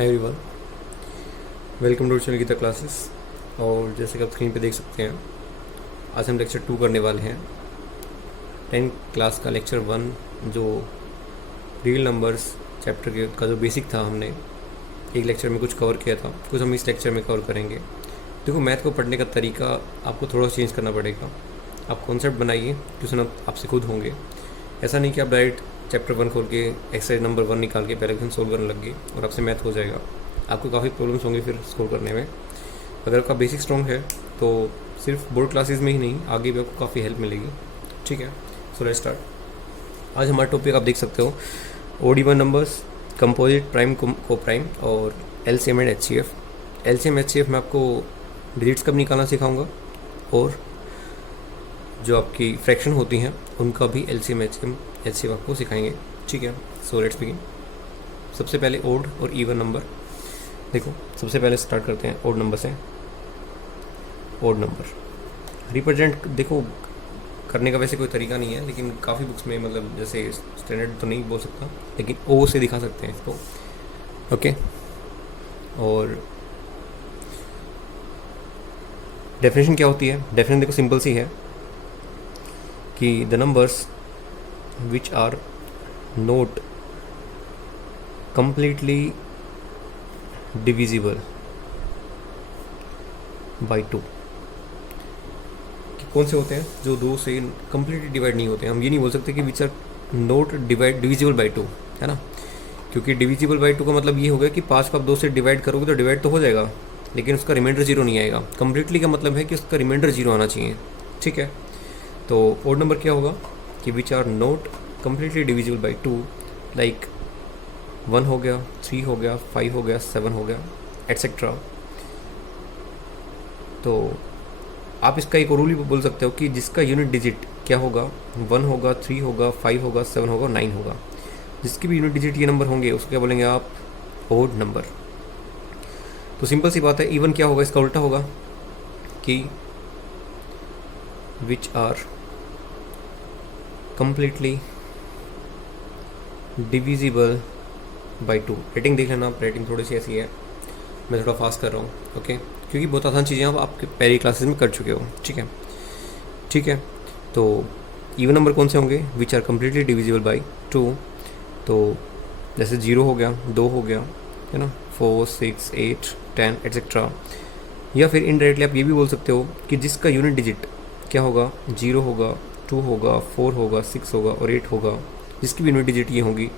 Hi everyone, welcome to channel Geeta classes. और जैसे कि आप स्क्रीन पे देख सकते हैं, आज हम लेक्चर 2 करने वाले हैं। 10th क्लास का लेक्चर 1 जो रियल नंबर्स चैप्टर के का जो बेसिक था, हमने एक लेक्चर में कुछ कवर किया था, कुछ हम इस लेक्चर में कवर करेंगे। देखो, मैथ को पढ़ने का तरीका आपको थोड़ा चेंज करना पड़ेगा। आप कॉन्सेप्ट बनाइए, क्वेश्चन आपसे खुद होंगे। ऐसा नहीं कि आप डायरेक्ट चैप्टर 1 खोल के एक्सरसाइज नंबर 1 निकाल के पहले क्वेश्चन सोल्व करने लग गए और आपसे मैथ हो जाएगा। आपको काफ़ी प्रॉब्लम्स होंगी फिर सोल्व करने में। अगर आपका बेसिक स्ट्रॉन्ग है तो सिर्फ बोर्ड क्लासेस में ही नहीं, आगे भी आपको काफ़ी हेल्प मिलेगी। ठीक है, सो लेट्स स्टार्ट। आज हमारा टॉपिक आप देख सकते हो odd even numbers, composite, prime, coprime और LCM and HCF. LCM HCF में आपको डिजिट्स कब निकालना सिखाऊंगा और जो आपकी फ्रैक्शन होती हैं उनका भी एलसीएम एचसीएफ आपको सिखाएंगे। ठीक है, सो लेट्स बिगिन। सबसे पहले ओड और इवन नंबर। देखो, सबसे पहले स्टार्ट करते हैं ओड नंबर से। ओड नंबर रिप्रेजेंट देखो करने का वैसे कोई तरीका नहीं है, लेकिन काफ़ी बुक्स में, मतलब जैसे स्टैंडर्ड तो नहीं बोल सकता, लेकिन ओ से दिखा सकते हैं इसको। ओके, और डेफिनेशन क्या होती है? डेफिनेशन देखो सिंपल सी है कि the numbers which are not completely divisible by 2। कौन से होते हैं जो दो से completely डिवाइड नहीं होते हैं? हम ये नहीं बोल सकते कि which are not divisible by 2, है ना, क्योंकि डिविजिबल बाई 2 का मतलब ये हो गया कि 5 को आप 2 से डिवाइड करोगे तो डिवाइड तो हो जाएगा, लेकिन उसका रिमाइंडर 0 नहीं आएगा। कम्प्लीटली का मतलब है कि उसका रिमाइंडर 0 आना चाहिए। ठीक है, तो ओड नंबर क्या होगा कि which are not completely divisible by 2, like 1 हो गया, 3 हो गया, 5 हो गया, 7 हो गया, एट्सेट्रा। तो आप इसका एक और रूल भी बोल सकते हो कि जिसका यूनिट डिजिट क्या होगा, 1 होगा, 3 होगा, 5 होगा, 7 होगा, 9 होगा, जिसके भी यूनिट डिजिट ये नंबर होंगे उसको क्या बोलेंगे आप? Odd number. तो सिंपल सी बात है। इवन क्या होगा? इसका उल्टा होगा कि which are completely divisible by 2। Rating देख लेना, आप रेटिंग थोड़ी सी ऐसी है, मैं थोड़ा फास्ट कर रहा हूँ। ओके, क्योंकि बहुत आसान चीज़ें आप आपके पहली क्लासेस में कर चुके हो। ठीक है, ठीक है। तो इवन नंबर कौन से होंगे? Which are completely divisible by 2। तो जैसे 0 हो गया, 2 हो गया, है ना, 4, 6, 8, 10 एट्सेट्रा। या फिर इनडायरेक्टली आप ये भी बोल सकते हो कि जिसका यूनिट डिजिट क्या होगा? 0 होगा, 2 होगा, 4 होगा, 6 होगा और 8 होगा, जिसकी भी यूनिट डिजिट ये होगी,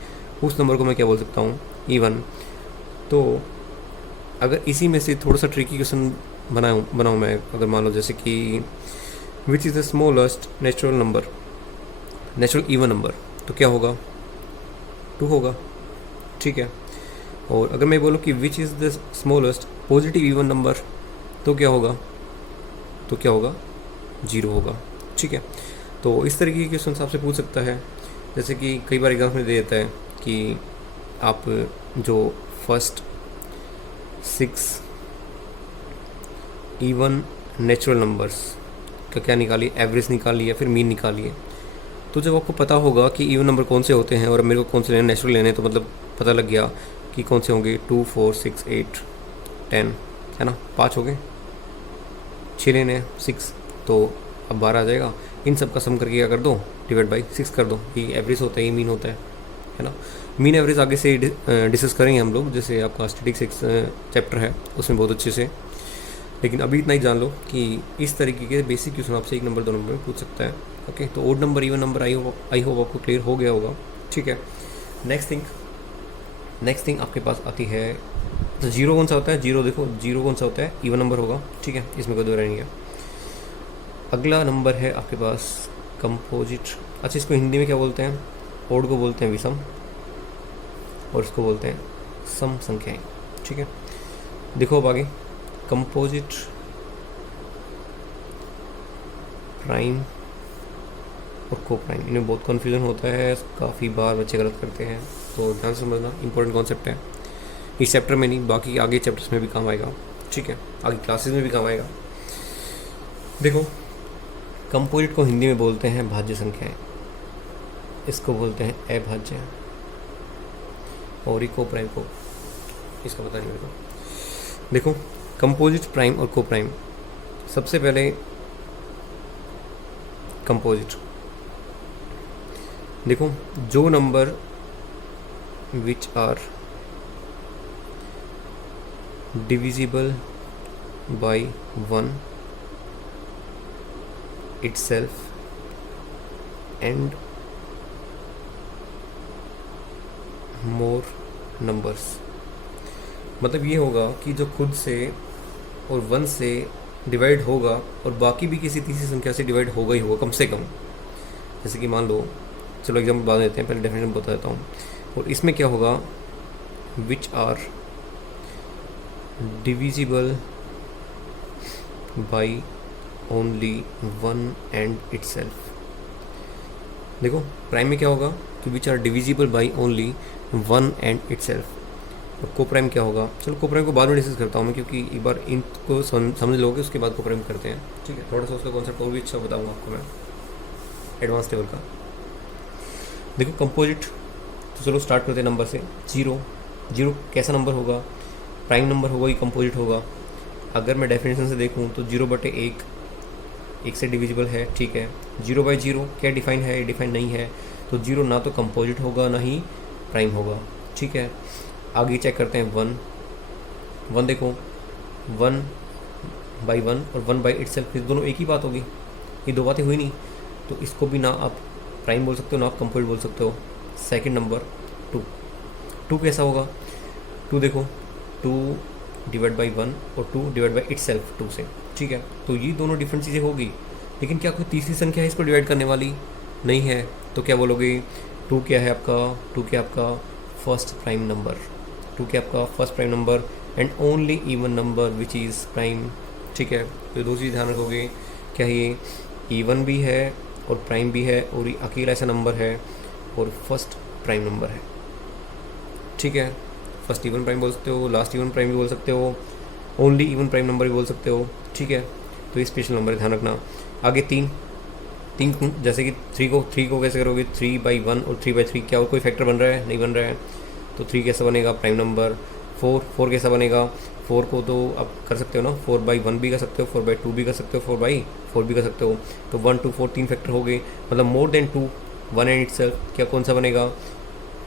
उस नंबर को मैं क्या बोल सकता हूँ? इवन। तो अगर इसी में से थोड़ा सा ट्रिकी क्वेश्चन बनाऊँ मैं, अगर मान लो जैसे कि which is the smallest natural number, natural even number, तो क्या होगा? 2 होगा। ठीक है, और अगर मैं बोलूँ कि which is the smallest positive even number, तो क्या होगा? तो क्या होगा? 0 होगा। ठीक है, तो इस तरीके के क्वेश्चन आपसे पूछ सकता है। जैसे कि कई बार एग्जाम में दे देता है कि आप जो फर्स्ट 6 इवन नेचुरल नंबर्स का क्या निकालिए? एवरेज निकालिए या फिर मीन निकालिए। तो जब आपको पता होगा कि इवन नंबर कौन से होते हैं और मेरे को कौन से लेने, नेचुरल लेने, तो मतलब पता लग गया कि कौन से होंगे। 2, 4, 6, 8, 10, है ना, 5 हो गए, 6 लेने हैं, 6, तो अब 12 आ जाएगा। इन सब का सम करके क्या कर दो? डिवाइड बाई 6 कर दो। ये एवरेज होता है, ये मीन होता है ना। मीन एवरेज आगे से डिस्कस करेंगे हम लोग, जैसे आपका स्टैटिस्टिक्स चैप्टर है उसमें बहुत अच्छे से। लेकिन अभी इतना ही जान लो कि इस तरीके के बेसिक क्वेश्चन आपसे 1 नंबर 2 नंबर में पूछ सकता है। ओके, तो odd number, even number I hope आपको क्लियर हो गया होगा। ठीक है, नेक्स्ट थिंग आपके पास आती है, तो 0 कौन सा होता है? 0 देखो, 0 कौन सा होता है? इवन नंबर होगा। ठीक है, इसमें कोई दो नहीं है। अगला नंबर है आपके पास कंपोजिट। अच्छा, इसको हिंदी में क्या बोलते हैं? ओड को बोलते हैं विषम और इसको बोलते हैं सम संख्याएं। ठीक है, देखो अब आगे कंपोजिट, प्राइम और को प्राइम, इनमें बहुत कन्फ्यूजन होता है, काफ़ी बार बच्चे गलत करते हैं, तो ध्यान से समझना, इंपॉर्टेंट कॉन्सेप्ट है। इस चैप्टर में नहीं, बाकी आगे चैप्टर्स में भी काम आएगा। ठीक है, आगे क्लासेस में भी काम आएगा। देखो, कंपोजिट को हिंदी में बोलते हैं भाज्य संख्याएं, इसको बोलते हैं अभाज्य, और इको प्राइम को इसका पता नहीं मेरे को। देखो कंपोजिट, प्राइम और को प्राइम। सबसे पहले कंपोजिट। देखो जो number which are divisible by 1 itself and more numbers। मतलब ये होगा कि जो खुद से और 1 से डिवाइड होगा और बाकी भी किसी तीसरी संख्या से डिवाइड होगा ही होगा कम से कम। जैसे कि मान लो, चलो एग्जाम्पल बाद देते हैं, पहले डेफिनेशन बता देता हूँ। और इसमें क्या होगा, which are divisible by only 1 and itself. देखो प्राइम में क्या होगा कि which are divisible by only 1 and itself. और को प्राइम क्या होगा, चलो को प्राइम को बाद में डिस्कस करता हूँ मैं, क्योंकि एक बार इनको समझ लोगे उसके बाद को प्राइम करते हैं, ठीक है। थोड़ा सा उसका कॉन्सेप्ट और भी अच्छा बताऊँगा आपको मैं एडवांस लेवल का। देखो कंपोजिट, तो चलो स्टार्ट करते हैं नंबर से। 0 0 कैसा नंबर होगा, प्राइम नंबर होगा कि कंपोजिट होगा। अगर मैं डेफिनेशन से देखूँ तो 0/1 1 से डिविजिबल है, ठीक है। 0/0 क्या डिफाइन है, डिफाइन नहीं है, तो 0 ना तो कंपोजिट होगा ना ही प्राइम होगा, ठीक है। आगे चेक करते हैं 1 देखो 1/1 और 1/itself, ये दोनों एक ही बात होगी, ये दो बातें हुई नहीं। तो इसको भी ना आप प्राइम बोल सकते हो ना आप कंपोजिट बोल सकते हो। सेकंड नंबर 2 कैसा होगा, 2 देखो 2/1 और 2/itself 2 से, ठीक है। तो ये दोनों डिफरेंट चीज़ें होगी, लेकिन क्या कोई तीसरी संख्या है इसको डिवाइड करने वाली, नहीं है। तो क्या बोलोगे, 2 क्या है आपका, 2 क्या आपका फर्स्ट प्राइम नंबर, 2 क्या आपका first prime number and only even number which is prime, ठीक है। तो दो चीज़ ध्यान रखोगे, क्या ये इवन भी है और प्राइम भी है, और ये अकेला ऐसा नंबर है और फर्स्ट प्राइम नंबर है, ठीक है। फर्स्ट इवन प्राइम बोल सकते हो, लास्ट इवन प्राइम भी बोल सकते हो, ओनली इवन प्राइम नंबर भी बोल सकते हो, ठीक है। तो ये स्पेशल नंबर है, ध्यान रखना। आगे 3 जैसे कि 3 को कैसे करोगे, 3/1 और 3/3 क्या कोई फैक्टर बन रहा है, नहीं बन रहा है, तो 3 कैसा बनेगा, प्राइम नंबर। 4 कैसा बनेगा, 4 को तो आप कर सकते हो ना, 4/1 भी कर सकते हो, 4/2 भी कर सकते हो, 4/4 भी कर सकते हो। तो 1 2 4 3 फैक्टर हो गए, मतलब मोर देन 2 1 एंड इटसेल्फ क्या कौन सा बनेगा,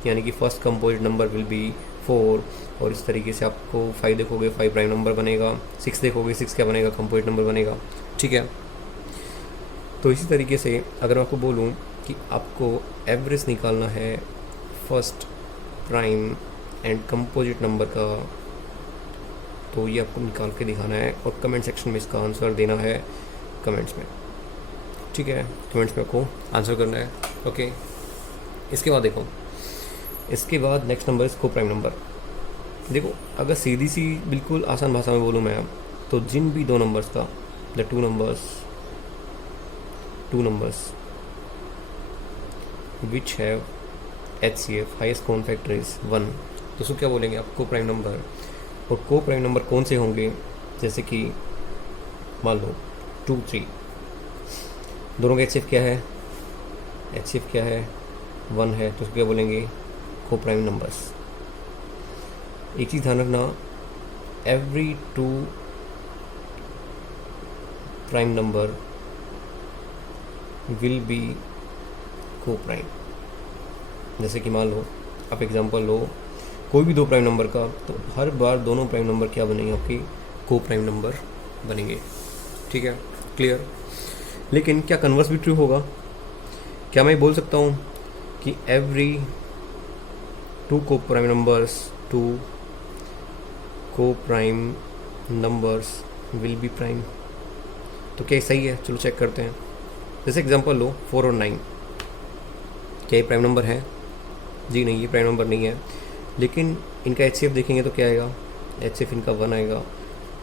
यानी कि first composite number will be 4। और इस तरीके से आपको 5 देखोगे 5 प्राइम नंबर बनेगा, 6 देखोगे 6 क्या बनेगा, कंपोजिट नंबर बनेगा, ठीक है। तो इसी तरीके से अगर मैं आपको बोलूँ कि आपको एवरेज निकालना है first prime and composite number का, तो ये आपको निकाल के दिखाना है और कमेंट सेक्शन में इसका आंसर देना है कमेंट्स में, ठीक है। कमेंट्स में आपको आंसर करना है, ओके। इसके बाद देखो, इसके बाद नेक्स्ट नंबर इसको प्राइम नंबर। देखो अगर सीधी सी बिल्कुल आसान भाषा में बोलूँ मैं, तो जिन भी दो नंबर्स का the two numbers which have HCF highest common factor is 1, तो उसको क्या बोलेंगे आप, को प्राइम नंबर। और को प्राइम नंबर कौन से होंगे, जैसे कि मान लो 2 3, दोनों का HCF क्या है, 1 है, तो उसको क्या बोलेंगे, को प्राइम नंबर्स। एक चीज़ ध्यान रखना, every 2 prime number will be को प्राइम। जैसे कि मान लो आप एग्जांपल लो कोई भी 2 प्राइम नंबर का, तो हर बार दोनों प्राइम नंबर क्या बनेंगे, आपकी को प्राइम नंबर बनेंगे, ठीक है, क्लियर। लेकिन क्या कन्वर्स भी ट्रू होगा, क्या मैं बोल सकता हूँ कि एवरी 2 को प्राइम नंबर्स 2 को prime numbers will be prime, तो क्या सही है, चलो चेक करते हैं। जैसे एग्जांपल लो 4 और 9, क्या ये प्राइम नंबर है, जी नहीं, ये प्राइम नंबर नहीं है। लेकिन इनका HCF देखेंगे तो क्या आएगा, HCF इनका 1 आएगा।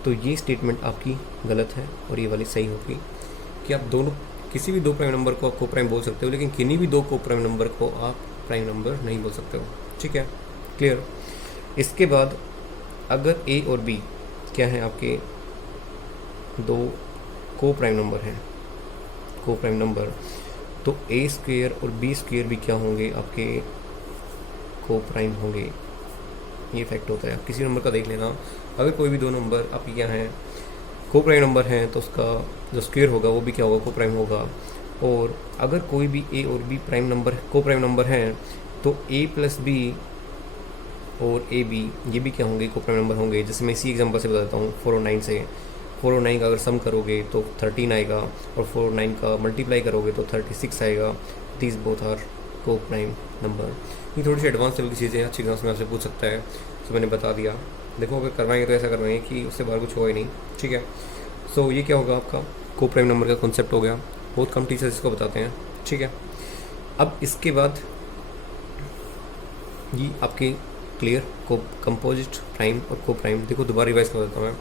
तो ये स्टेटमेंट आपकी गलत है और ये वाली सही होगी कि आप दोनों किसी भी 2 प्राइम नंबर को आप को प्राइम बोल सकते हो, लेकिन किन्हीं भी 2 को प्राइम नंबर को आप प्राइम नंबर नहीं बोल सकते हो, ठीक है, क्लियर। इसके बाद अगर A और B क्या है, आपके 2 को प्राइम नंबर हैं, को प्राइम नंबर, तो A² और B² भी क्या होंगे, आपके को प्राइम होंगे, ये फैक्ट होता है। किसी नंबर का देख लेना, अगर कोई भी दो नंबर आपके यहाँ हैं, को प्राइम नंबर हैं, तो उसका जो स्क्वायर होगा वो भी क्या होगा, को प्राइम होगा। और अगर कोई भी ए और बी प्राइम नंबर को प्राइम नंबर हैं, तो ए प्लस बी और ए बी ये भी क्या होंगे, को प्राइम नंबर होंगे। जैसे मैं इसी एग्जांपल से बताता हूँ, 4 और 9 से। 4 और 9 का अगर सम करोगे तो 13 आएगा, और 4 और 9 का मल्टीप्लाई करोगे तो 36 आएगा। दीज बोथ आर को प्राइम नंबर। ये थोड़ी सी एडवांस लेवल की चीज़ें हैं, अच्छी एग्जाम्स में आपसे पूछ सकता है, तो मैंने बता दिया। देखो अगर करवाएंगे तो ऐसा करवाएंगे कि उससे बाहर कुछ होगा ही नहीं, ठीक है। सो ये क्या होगा, आपका को प्राइम नंबर का कॉन्सेप्ट हो गया। बहुत कम टीचर्स इसको बताते हैं, ठीक है। अब इसके बाद ये आपके क्लियर को कंपोजिट प्राइम और को प्राइम। देखो दोबारा रिवाइज कर देता हूँ मैं।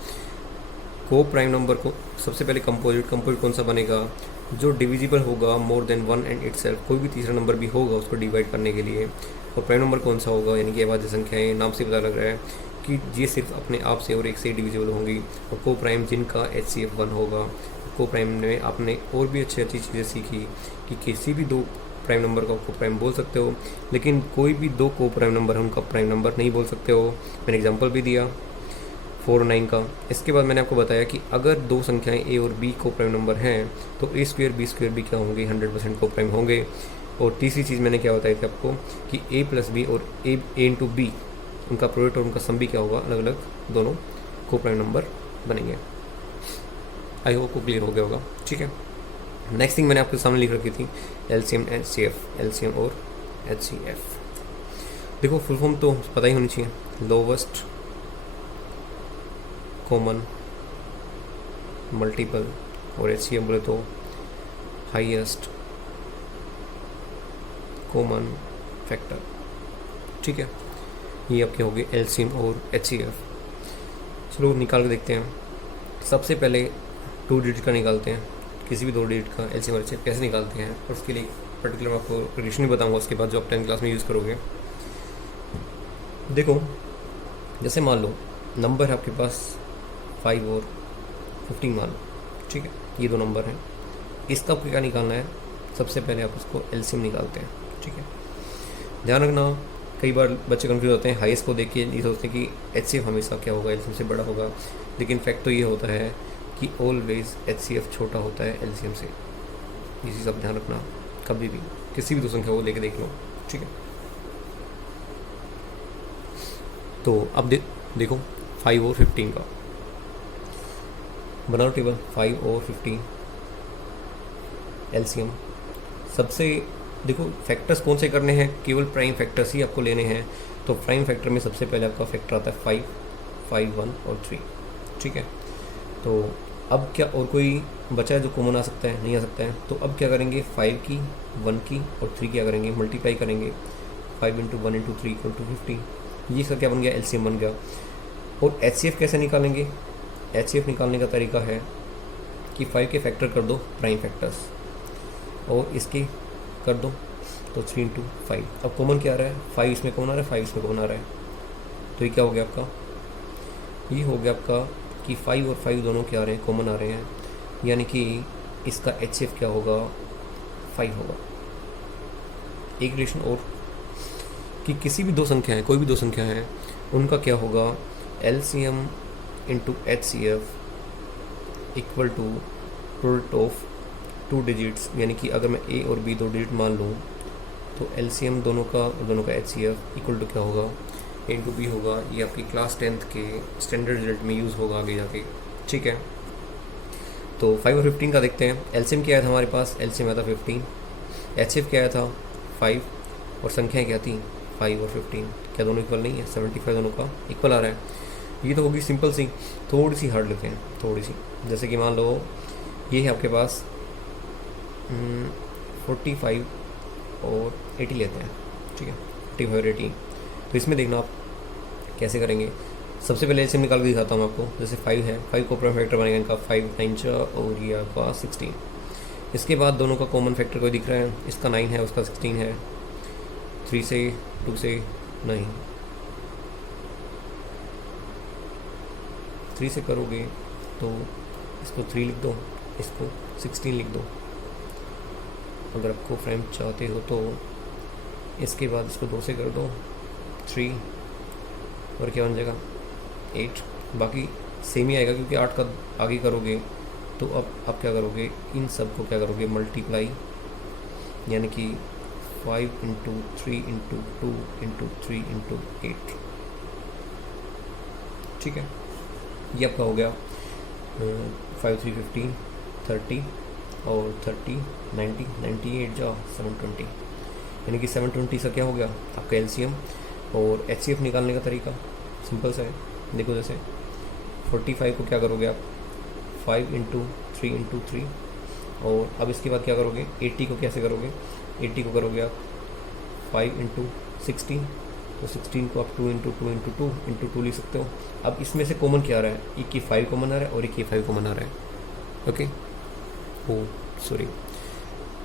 को प्राइम नंबर को सबसे पहले कंपोजिट कौन सा बनेगा, जो डिविजिबल होगा मोर देन 1 एंड इटसेल्फ। कोई भी तीसरा नंबर भी होगा उसको डिवाइड करने के लिए। और प्राइम नंबर कौन सा होगा, यानी कि अभाज्य संख्याएं, नाम से पता लग रहा है कि ये सिर्फ अपने आप से और एक से डिविजिबल होंगी। और को प्राइम जिनका HCF 1 होगा। को प्राइम में आपने और भी अच्छी चीज़ें सीखी कि किसी भी दो प्राइम नंबर का को प्राइम बोल सकते हो, लेकिन कोई भी दो को प्राइम नंबर है उनका प्राइम नंबर नहीं बोल सकते हो। मैंने एग्जांपल भी दिया 4 और 9 का। इसके बाद मैंने आपको बताया कि अगर दो संख्याएं ए और बी को प्राइम नंबर हैं, तो ए स्क्वायर बी स्क्वायर भी क्या होंगे, 100% को प्राइम होंगे। और तीसरी चीज़ मैंने क्या बताई थी आपको कि ए प्लस बी और ए इंटू बी उनका प्रोडक्ट और उनका सम भी क्या होगा, अलग अलग दोनों को प्राइम नंबर बनेंगे। आई होप को क्लियर हो गया होगा, ठीक है। नेक्स्ट थिंग मैंने आपके सामने लिख रखी थी LCM HCF, LCM और HCF। देखो फुल फॉर्म तो पता ही होनी चाहिए, लोवेस्ट कॉमन मल्टीपल, और HCF बोले तो हाईएस्ट कॉमन फैक्टर, ठीक है। ये आपके हो गए LCM और HCF। चलो निकाल के देखते हैं। सबसे पहले 2 डिजिट का निकालते हैं, किसी भी 2 डिजिट का LCM और HCF कैसे निकालते हैं, और उसके लिए पर्टिकुलर मैं आपको कंडीशन भी बताऊंगा उसके बाद, जो आप 10th क्लास में यूज़ करोगे। देखो जैसे मान लो नंबर है आपके पास 5 और 15 मान लो, ठीक है। ये दो नंबर हैं, इसका आपको क्या निकालना है, सबसे पहले आप उसको LCM निकालते हैं, ठीक है। ध्यान रखना कई बार बच्चे कंफ्यूज होते हैं, हाईएस्ट को देख के ये सोचते हैं कि HCF हमेशा क्या होगा, LCM से बड़ा होगा, लेकिन फैक्ट तो ये होता है कि ऑलवेज HCF छोटा होता है LCM से। ये चीज़ आप ध्यान रखना, कभी भी किसी भी दो संख्या को लेके देख लो, ठीक है। तो अब देखो 5 और 15 का बनाओ टेबल। 5 और 15 LCM। सबसे देखो फैक्टर्स कौन से करने हैं, केवल प्राइम फैक्टर्स ही आपको लेने हैं। तो प्राइम फैक्टर में सबसे पहले आपका फैक्टर आता है 5, 5, 1 और 3, ठीक है। तो अब क्या और कोई बचा है जो कॉमन आ सकता है, नहीं आ सकता है। तो अब क्या करेंगे, 5 की 1 की और 3 क्या करेंगे, मल्टीप्लाई करेंगे। 5 इंटू 1 इंटू 3 इक्वल टू 15। ये इसका क्या बन गया, LCM बन गया। और HCF कैसे निकालेंगे, HCF निकालने का तरीका है कि 5 के फैक्टर कर दो प्राइम फैक्टर्स, और इसके कर दो तो 3 इंटू 5। अब कॉमन क्या आ रहा है, 5 इसमें कॉमन आ रहा है, 5 इसमें कॉमन आ रहा है। तो ये क्या हो गया आपका, ये हो गया आपका कि 5 और 5 दोनों क्या आ रहे हैं, कॉमन आ रहे हैं, यानी कि इसका HCF क्या होगा, 5 होगा। एक रिलेशन और कि किसी भी दो संख्या है, कोई भी दो संख्या है, उनका क्या होगा, LCM into HCF equal to product of 2 digits. यानी कि अगर मैं A और B 2 डिजिट मान लूँ तो LCM दोनों का HCF इक्वल टू क्या होगा, A इंटू B होगा। ये आपकी क्लास 10th के स्टैंडर्ड रिजल्ट में यूज़ होगा आगे जाके, ठीक है। तो 5 और 15 का देखते हैं। LCM क्या आया था हमारे पास, LCM आया था 15, HCF क्या आया था 5, और संख्याएँ क्या थी 5 और 15, क्या दोनों इक्वल नहीं है, 75 दोनों का इक्वल आ रहा है। ये तो होगी सिंपल सी। थोड़ी सी हार्ड लेते हैं, थोड़ी सी। जैसे कि मान लो ये है आपके पास 45 और 80 लेते हैं, ठीक है, 45 और 80। तो इसमें देखना आप कैसे करेंगे। सबसे पहले LCM निकाल के दिखाता हूँ आपको। जैसे 5 है, 5 को प्राइम फैक्टर बनेगा इनका 5 9 और ये आपका 16। इसके बाद दोनों का कॉमन फैक्टर कोई दिख रहा है, इसका 9 है, उसका 16 है। 3 से 2 से नहीं, 3 से करोगे तो इसको 3 लिख दो, इसको 16 लिख दो अगर आपको प्राइम चाहते हो तो। इसके बाद इसको 2 से कर दो 3, और क्या बन जाएगा 8, बाकी सेम ही आएगा क्योंकि 8 का आगे करोगे तो अब आप क्या करोगे, इन सब को क्या करोगे मल्टीप्लाई, यानी कि 5 इंटू 3 इंटू 2 इंटू 3 इंटू 8, ठीक है। ये आपका हो गया 5 3 15 30 और 30 90 98 जा 720, यानी कि 720 का क्या हो गया आपका एलसीएम। और एचसीएफ निकालने का तरीका सिंपल सा है, देखो जैसे 45 को क्या करोगे आप 5 इंटू 3 इंटू 3, और अब इसके बाद क्या करोगे 80 को कैसे करोगे, 80 को करोगे आप 5 इंटू 16, तो 16 को आप 2 इंटू 2 इंटू 2 इंटू 2 लिख सकते हो। अब इसमें से कॉमन क्या आ रहा है, एक की 5 कॉमन आ रहा है और एक की 5 कॉमन आ रहा है, ओके ओ सॉरी,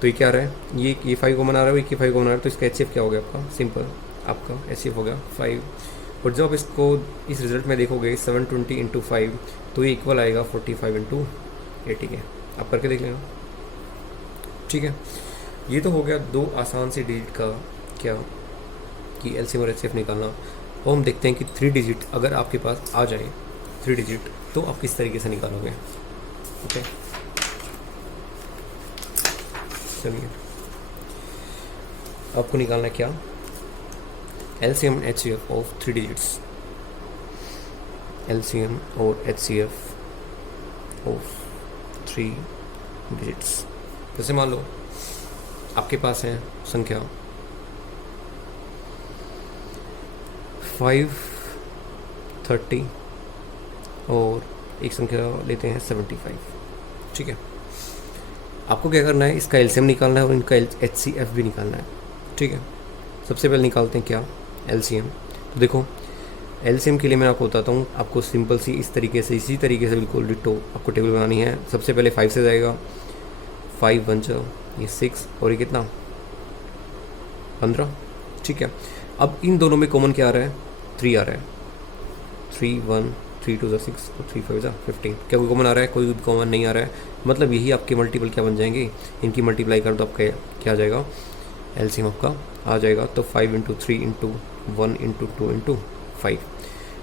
तो ये क्या आ रहा है, ये 5 कॉमन आ रहा है, एक की 5 कॉमन आ रहा है, तो इसका एचसीएफ क्या हो गया आपका, सिंपल आपका एचसीएफ हो गया 5। और जब इसको इस रिजल्ट में देखोगे 720 इंटू 5, तो ये इक्वल आएगा 45 इंटू 80 के, आप करके देख लेना, ठीक है। ये तो हो गया दो आसान से डिजिट का क्या कि एलसीएम और एचसीएफ निकालना। और हम देखते हैं कि 3 डिजिट अगर आपके पास आ जाए 3 डिजिट तो आप किस तरीके से निकालोगे, ओके चलिए। आपको निकालना है क्या, LCM and HCF of 3 digits, LCM और एचसीएफ ऑफ 3 डिजिट्स। जैसे मान लो आपके पास है संख्या 5 30 और एक संख्या लेते हैं 75, ठीक है। आपको क्या करना है, इसका एलसीएम निकालना है और इनका एचसीएफ भी निकालना है, ठीक है। सबसे पहले निकालते हैं क्या एलसीएम। तो देखो एलसीएम के लिए मैं आपको बताता हूँ, आपको सिंपल सी इस तरीके से इसी तरीके से बिल्कुल डिटो आपको टेबल बनानी है। सबसे पहले 5 से जाएगा, 5 1 ये 6 और ये कितना 15, ठीक है। अब इन दोनों में कॉमन क्या आ रहा है 3 आ रहा है, 3 1 3 2 6 और 3 5 15, क्या कोई कॉमन आ रहा है, कोई कॉमन नहीं आ रहा है, मतलब यही आपके मल्टीपल क्या बन जाएंगे, इनकी मल्टीप्लाई कर दो आपका क्या आ जाएगा एलसीएम आपका आ जाएगा। तो 5 इंटू 3 इंटू 1 इंटू 2 इंटू 5,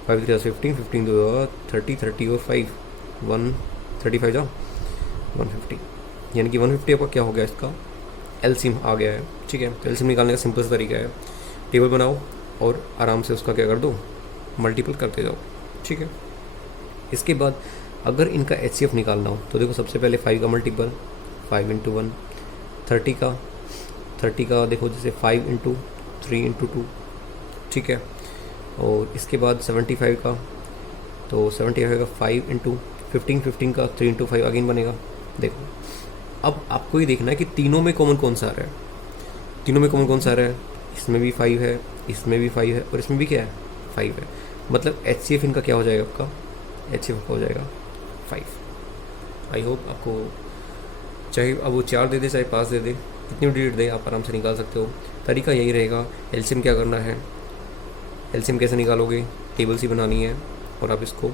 5 3 15 15 2 30 30 और 5 135 जाओ 150, यानी कि 150 आपका क्या हो गया इसका एलसीएम आ गया है, ठीक है। तो एलसीएम निकालने का सिंपल सा तरीका है, टेबल बनाओ और आराम से उसका क्या कर दो मल्टीपल करते जाओ, ठीक है। इसके बाद अगर इनका एचसीएफ निकालना हो तो देखो सबसे पहले 5 का मल्टीपल 5 इंटू 1, 30 का देखो जैसे 5 इंटू 3 इंटू 2, ठीक है। और इसके बाद 75 का, तो 75 का 5 इंटू 15 का 3 इंटू 5 अगेन बनेगा। देखो अब आपको ये देखना है कि तीनों में कॉमन कौन सा आ रहा है, तीनों में कॉमन कौन सा आ रहा है, इसमें भी 5 है, इसमें भी 5 है और इसमें भी क्या है 5 है, मतलब एचसीएफ इनका क्या हो जाएगा आपका एचसीएफ हो जाएगा 5। आई होप आपको चाहे अब वो 4 दे दे चाहे 5 दे दे, कितनी डिजिट दे आप आराम से निकाल सकते हो। तरीका यही रहेगा। एलसीएम क्या करना है, एलसीएम कैसे निकालोगे, टेबल सी बनानी है और आप इसको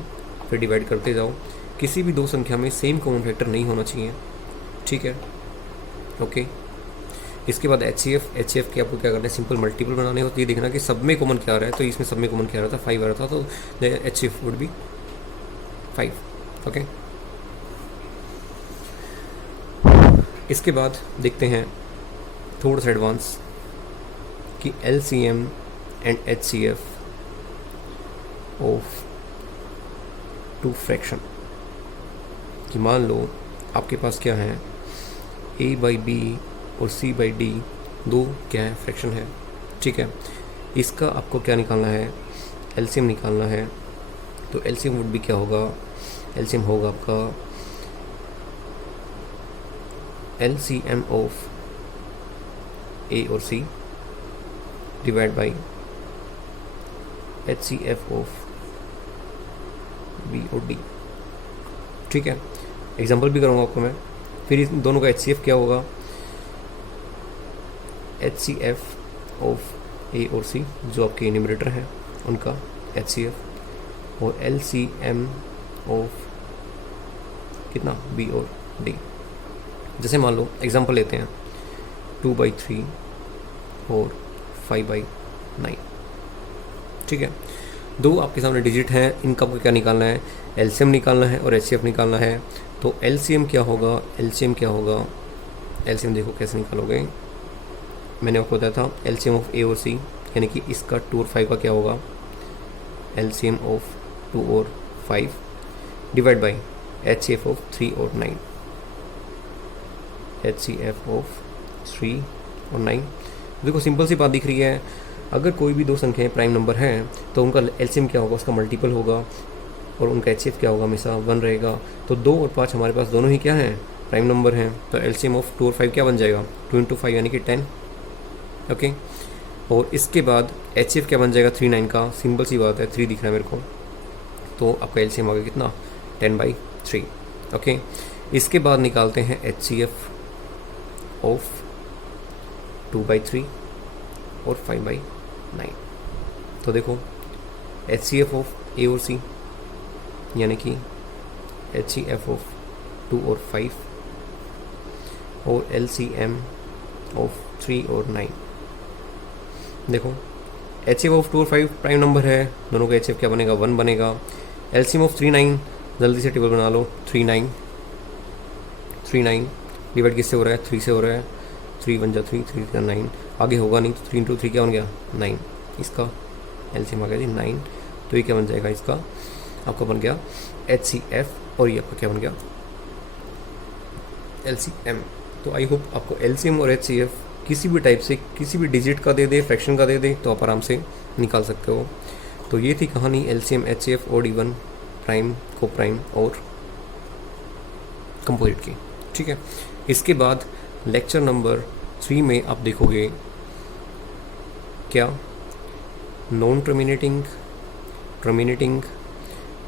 फिर डिवाइड करते जाओ। किसी भी दो संख्या में सेम कॉमन फैक्टर नहीं होना चाहिए, ठीक है, ओके। इसके बाद एचसीएफ के आपको क्या करना है, सिंपल मल्टीपल बनाने होती है, देखना कि सब में कॉमन क्या आ रहा है, तो इसमें सब में कॉमन क्या आ रहा था 5 आ रहा था, तो एचसीएफ वुड बी 5, ओके। इसके बाद देखते हैं थोड़ा सा एडवांस कि LCM and HCF of 2 fraction, कि मान लो आपके पास क्या है a बाई बी और c बाई डी, दो क्या है फ्रैक्शन है, ठीक है। इसका आपको क्या निकालना है एलसीएम निकालना है, तो एलसीएम वुड भी क्या होगा, एलसीएम होगा आपका एलसीएम ऑफ ए और C divide by HCF of B और डी, ठीक है। एग्जांपल भी करूँगा आपको मैं, फिर इन दोनों का एचसीएफ क्या होगा, एचसीएफ ऑफ ए और सी जो आपके न्यूमरेटर हैं उनका एचसीएफ, और एलसीएम ऑफ कितना बी और डी। जैसे मान लो एग्जांपल लेते हैं 2/3 और 5/9, ठीक है। दो आपके सामने डिजिट हैं, इनका आपको क्या निकालना है, एलसीएम निकालना है और एचसीएफ निकालना है। तो एलसीएम क्या होगा, एलसीएम क्या होगा, एलसीएम देखो कैसे निकालोगे। मैंने आपको बताया था एलसीएम ऑफ ए और सी, यानी कि इसका 2 और 5 का क्या होगा, एलसीएम ऑफ 2 और 5 डिवाइड बाई एचसीएफ ऑफ 3 और 9, एचसीएफ ऑफ 3 और 9। देखो सिंपल सी बात दिख रही है, अगर कोई भी दो संख्याएं प्राइम नंबर हैं तो उनका एलसीएम क्या होगा, उसका मल्टीपल होगा, और उनका एचसीएफ क्या होगा, हमेशा 1 रहेगा। तो 2 और 5 हमारे पास दोनों ही क्या हैं, प्राइम नंबर हैं। तो एलसीएम ऑफ 2 और 5 क्या बन जाएगा, 2 × 5 यानी कि 10। ओके, और इसके बाद एचसीएफ क्या बन जाएगा 3 9 का, सिंपल सी बात है, 3 दिख रहा है मेरे को, तो आपका एलसीएम आ गया कितना, 10/3। ओके, इसके बाद निकालते हैं एचसीएफ ऑफ 2/3 और 5/9। तो देखो एचसीएफ ऑफ ए और सी यानी कि एचसीएफ ऑफ 2 और 5 और एलसीएम ऑफ 3 और 9। देखो एचसीएफ ऑफ 2 और 5 प्राइम नंबर है, दोनों का एचसीएफ क्या बनेगा, 1 बनेगा। एलसीएम ऑफ 3 9, जल्दी से टेबल बना लो, 3 9 डिवाइड किससे हो रहा है, 3 से हो रहा है, 3 1 जा 3, 3 जा 9, आगे होगा नहीं, तो 3 × 3 क्या बन गया, 9। इसका एलसीएम आ गया जी 9, तो ये क्या बन जाएगा, इसका आपका बन गया एचसीएफ, और ये आपका क्या बन गया, एलसीएम। तो आई होप आपको एलसीएम और एचसीएफ किसी भी टाइप से, किसी भी डिजिट का दे दे, फ्रैक्शन का दे दे, तो आप आराम से निकाल सकते हो। तो ये थी कहानी LCM, HCF, odd even, prime, coprime और कंपोजिट की। ठीक है, इसके बाद लेक्चर नंबर 3 में आप देखोगे क्या, नॉन टर्मिनेटिंग, टर्मिनेटिंग,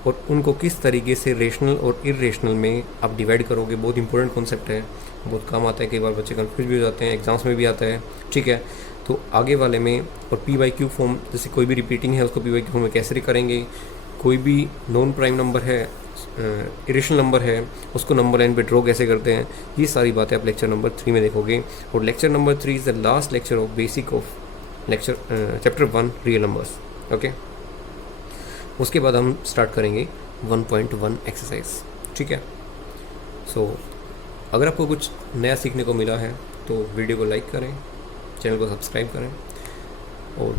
और उनको किस तरीके से रेशनल और इरेशनल में आप डिवाइड करोगे। बहुत इंपॉर्टेंट कॉन्सेप्ट है, बहुत काम आता है, कई बार बच्चे कंफ्यूज भी हो जाते हैं, एग्जाम्स में भी आता है। ठीक है, तो आगे वाले में, और p/q फॉर्म, जैसे कोई भी रिपीटिंग है उसको p/q फॉर्म में कैसे करेंगे, कोई भी नॉन प्राइम नंबर है, इरेशनल नंबर है, उसको नंबर लाइन पे ड्रॉ कैसे करते हैं, ये सारी बातें आप लेक्चर नंबर 3 में देखोगे। और lecture number 3 is the last lecture of basic of lecture chapter 1 real numbers. Okay, उसके बाद हम स्टार्ट करेंगे 1.1 एक्सरसाइज। ठीक है, सो अगर आपको कुछ नया सीखने को मिला है तो वीडियो को लाइक करें, चैनल को सब्सक्राइब करें और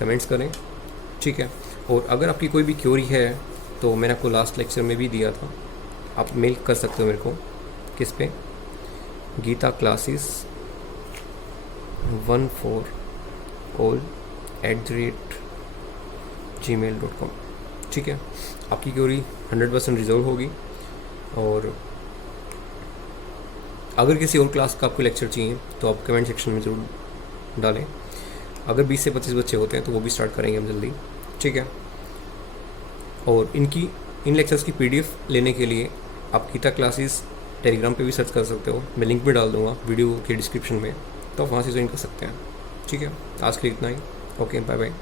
कमेंट्स करें। ठीक है, और अगर आपकी कोई भी क्वेरी है तो मैंने आपको लास्ट लेक्चर में भी दिया था, आप मेल कर सकते हो मेरे को, किस पे, geetaclasses14all@gmail.com। ठीक है, आपकी क्वेरी 100% रिजॉल्व होगी। और अगर किसी और क्लास का आपको लेक्चर चाहिए तो आप कमेंट सेक्शन में ज़रूर डालें। अगर 20 से 25 बच्चे होते हैं तो वो भी स्टार्ट करेंगे हम जल्दी। ठीक है, और इन लेक्चर्स की PDF लेने के लिए आप गीता क्लासेस टेलीग्राम पे भी सर्च कर सकते हो, मैं लिंक भी डाल दूँगा वीडियो के डिस्क्रिप्शन में, तो आप वहाँ से ज्वाइन कर सकते हैं। ठीक है, आज के लिए इतना ही। Okay, bye bye.